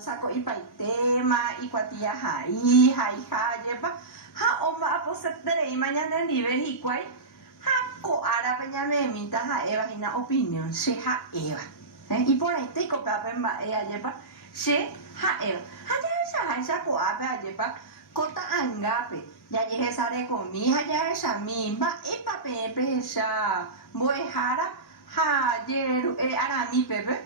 Sako ipaitema, ikuatia hai jepa. Ha oma aposetere imañana nivel igual. Ha ko ara peñame mita ha eva hina opinión se ha eva. Y por ahí te copa pemba ea jepa. Se ha eva. Ha ya ko apa jepa. Kota angape. Ya llegué sare comi ha ya esa mimba epa pepe esa. Moejara ha yeru ara mi pepe.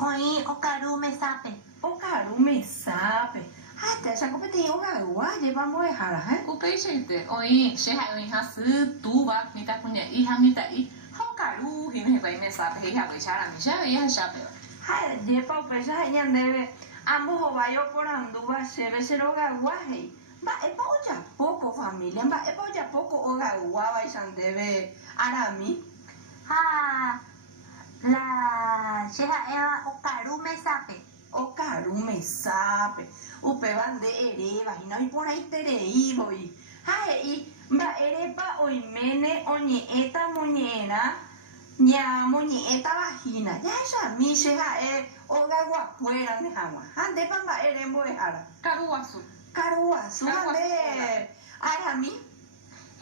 Oi, okarume sape. Okarume sape. Hata sa ko pati ogawa lleva moejara, Upeishite, oi, sheha oi hasu tuba, mita punya iha mita I. Hokaru, hine vai me sape, hiha vai chara mi sheha iha shape. Ha, lleva upesha hayan debe. Ambos ovayo por anduba sebe ser ogawa hei. Ba epa oja poco familia, ba epa oja poco ogawa vai san debe arami. Ha, la sheha eva okarume sape. Okarume sape. Upe van de ere, vagina y por ahí terei voy. Ha hei, ba erepa oimene oñeeta moñera. Nya moñeeta vagina. Ya esa mi sheha ogawa fuera de agua. Ande pamba ere moejara. Karuasu. Karuasu ande. Arami.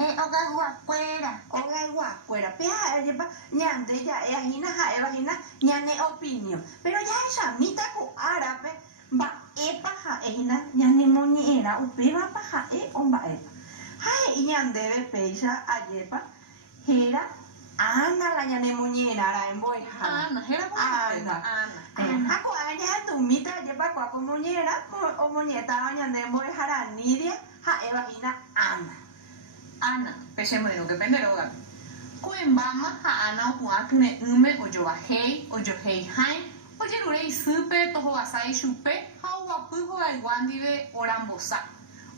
Ogawa fuera. Ogawa fuera. Pea lleva ñande ya vagina ha vagina ñane opinión. Pero ya esa mita ko árabe ba epa ha hina ñane moñera upe ba ha omba epa. Ha ñande be peisa ayepa hera ana la ñane moñera ara en boy ha. Ana, hera Ana. Ako anya tu mita lleva kwa moñera o moñeta ñande boy hara nidia ha vagina ana. Ana, peshe bueno que pendero gabi. Kuembama ha ana o kuakune ume o yo hei o yo hei hai. Oye rurei supe toho asai shupe ha wapu ho ai wandive orambosa.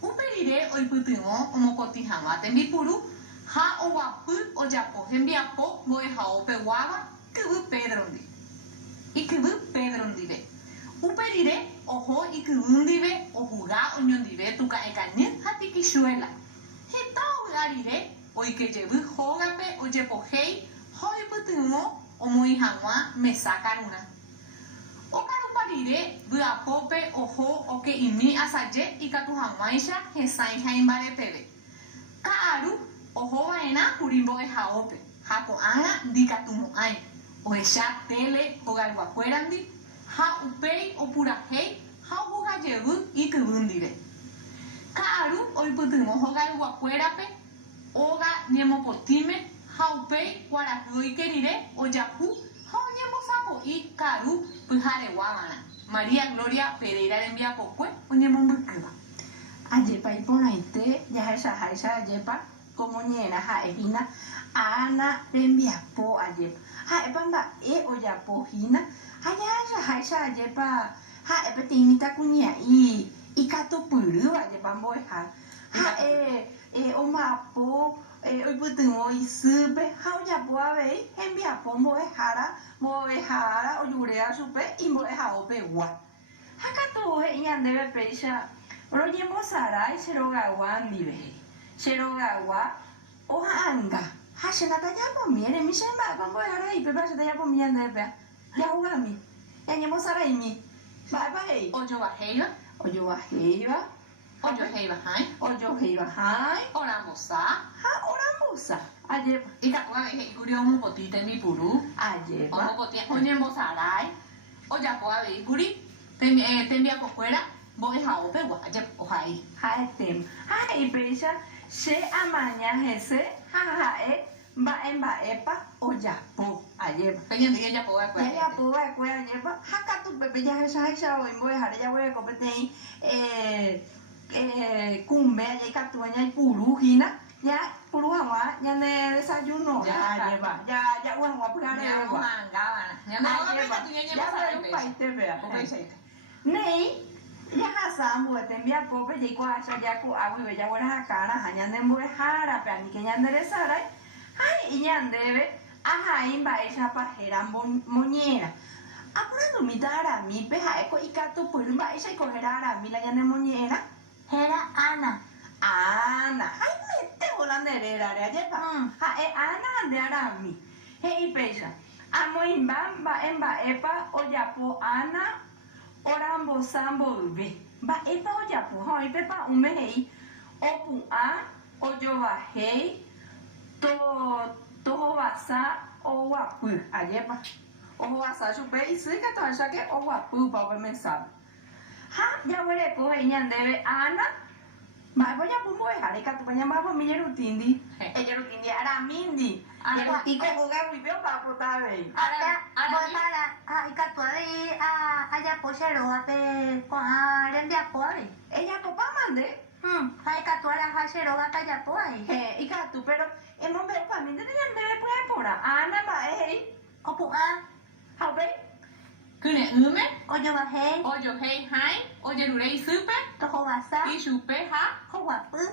Uperire oi putingo o mokoti hama tembi puru ha o wapu o japo hembiapo boe ha ope waba kubu pedrondi. Ikubu pedrondive. Uperire oho ikubundive o juga onyondive tuka ekanye hatiki shuela. Hita ugarire oike jebu hogape o jepo hei hoi putingo o moi hama me sakaruna. Okaruparire buapope oho oke imi asaje ikatu hamaisha hesai haimbare tebe. Kaaru oho vaena kurimbo e haope. Hako anga dikatumo ai. O esha tele ogarwa kuerandi. Ha upei o pura hei ha huga jebu ikubundire. Kaaru oiputungo hogarwa kuerape oga ñemopotime ha upei guarahuikerire ojapu ha oñembosapo I karu pyhare guavana. María Gloria Pereira de Mbiapokue oñemombykyva. Ajepa iporãite jahechahaicha ajepa como ñera ha'ehína ana rembiapo ajepa. Ha'épa mba'e ojapohína ha jahechahaicha ajepa ha'épe timitakuña'i ikatupyry ajepa mbo'eha. Ha'e omapo oipytyvõ isýpe ha ojapo avei hembiapo mbo'ehara ojurea chupe imbo'ehaópegua. Ha katu he'i ñandéve péicha roñembosarái che rogawa ndive. Che rogawa oha'ãnga. Ha chenatajapomi eremi che mba'épa mbo'ehara hípepa chetajapomi ñandépea. Jahugami. Ñañembosaraimi. Mba'épa he'i. Ojovahéiva. Ojovahéiva. Ojohéiva hai. Ojohéiva hai. Orambosa. Ha orambosa. Ajepa. Ikatuave he'íkuri omopotĩ tembipuru. Ajepa. Omopotĩ oñembosarai. Ojapoave ikuri tembiapokuéra mbo'ehaópegua ajepa ohai. Ha'etéma. Ha'e péicha che amaña hese ha ha'e mba'épa ojapo ajepa. Peñembi ejapova'ekue. Ejapova'ekue ajepa ha katupe jahechahaicha mbo'ehare jaguereko peteĩ kumbe aja ikatu ñaipuru ña puru hag̃ua ñane desayuno ajepa ja hag̃ua pyhareegua Upeichaite. Nei jahasa mbue tembiapópe jaikuaacha jako'águi jaguerahakárã ha ñane mbo'ehárape anike ñande resarái ha he'i ñandéve ahai mba'éichapa héra moñera. Apurandu aramipe ha'éko ikatupyry mba'éichaiko héra arami la ñane moñera. Hera Ana. Ana. Ay, mete volando herera, ajepa. Ha'e Ana ande arami. He'i péicha. Amoimba mba'e ojapo Ana orambosa mboyve. Mba'épa ojapo ha oipepa ume he'i opu'ã ojovahéi tohovasa oguapy ajépa. Ohovasa chupe isýike tuichake oguapýpa upe mesápe. Ha jaguereko he'i ñandéve Ana mba'épa ojapo mbo'ehára ikatupa ñamba'apomi Jerutindi. Jerutindi aramíndi. Jerutiko hogaguipe omba'apota avei. Ara ikatu avei ajapo che rógape ko'ã rembiapo avei. Ejapopa mande. Ha ikatu araha che rógape ajapo avei. Ikatu, pero emombe'upamínte ñandéve pya'eporã. Ana mba'e he'i Opu'ã ha upéi kyne'ỹme ojovahéi ojohéi hãi ojerure isýpe tohovasa ichupe ha oguapy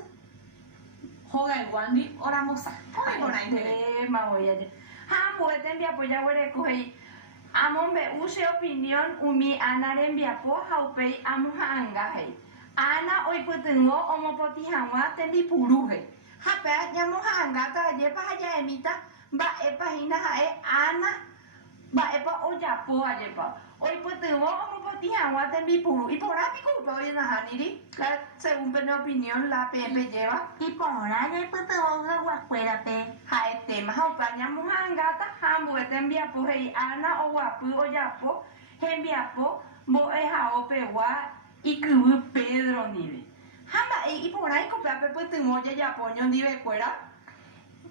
hogayguándi orambosa. Ho'aiporãinteve. Magoyaje. Ha ambuete tembiapo jaguereko he'i amombe'u che opinión umi Ana rembiapo ha upéi amoha'ãnga he'i. Ana oipytyvõ omopotĩ hag̃ua tembipuru he'i. Ha pe ñamoha'ãngáta ajépa ha ja'emíta mba'épahína ha'e Ana mba'épa ojapo ajépa. Oipytyvõ omopotĩ hag̃ua tembipuru. Iporãpiko upe oñenahániри, según pene opinión la pejéva. iporã jaipytyvõ hyaguakuérape Ha'etéma ha opa ñamoha'ãngáta ha ambue tembiapo he'i Ana oguapy ojapo hembiapo mbo'ehaópegua ikyvy Pedro ndive. Ha mba'e iporãiko pe apepytyvõ jajapo ñondivekuéra.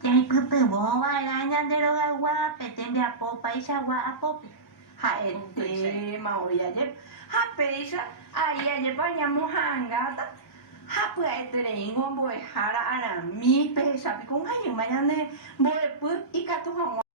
jaipytyvõva'erã ñande rogaguápe tembiapo paichagua apópe. Ha'etéma oiaje. Ha péicha ai ajépa ñamoha'ãngáta ha pya'etereíngo mbo'ehára arami pehechapiko ãiñýma ñande mbo'epy ikatu hag̃ua.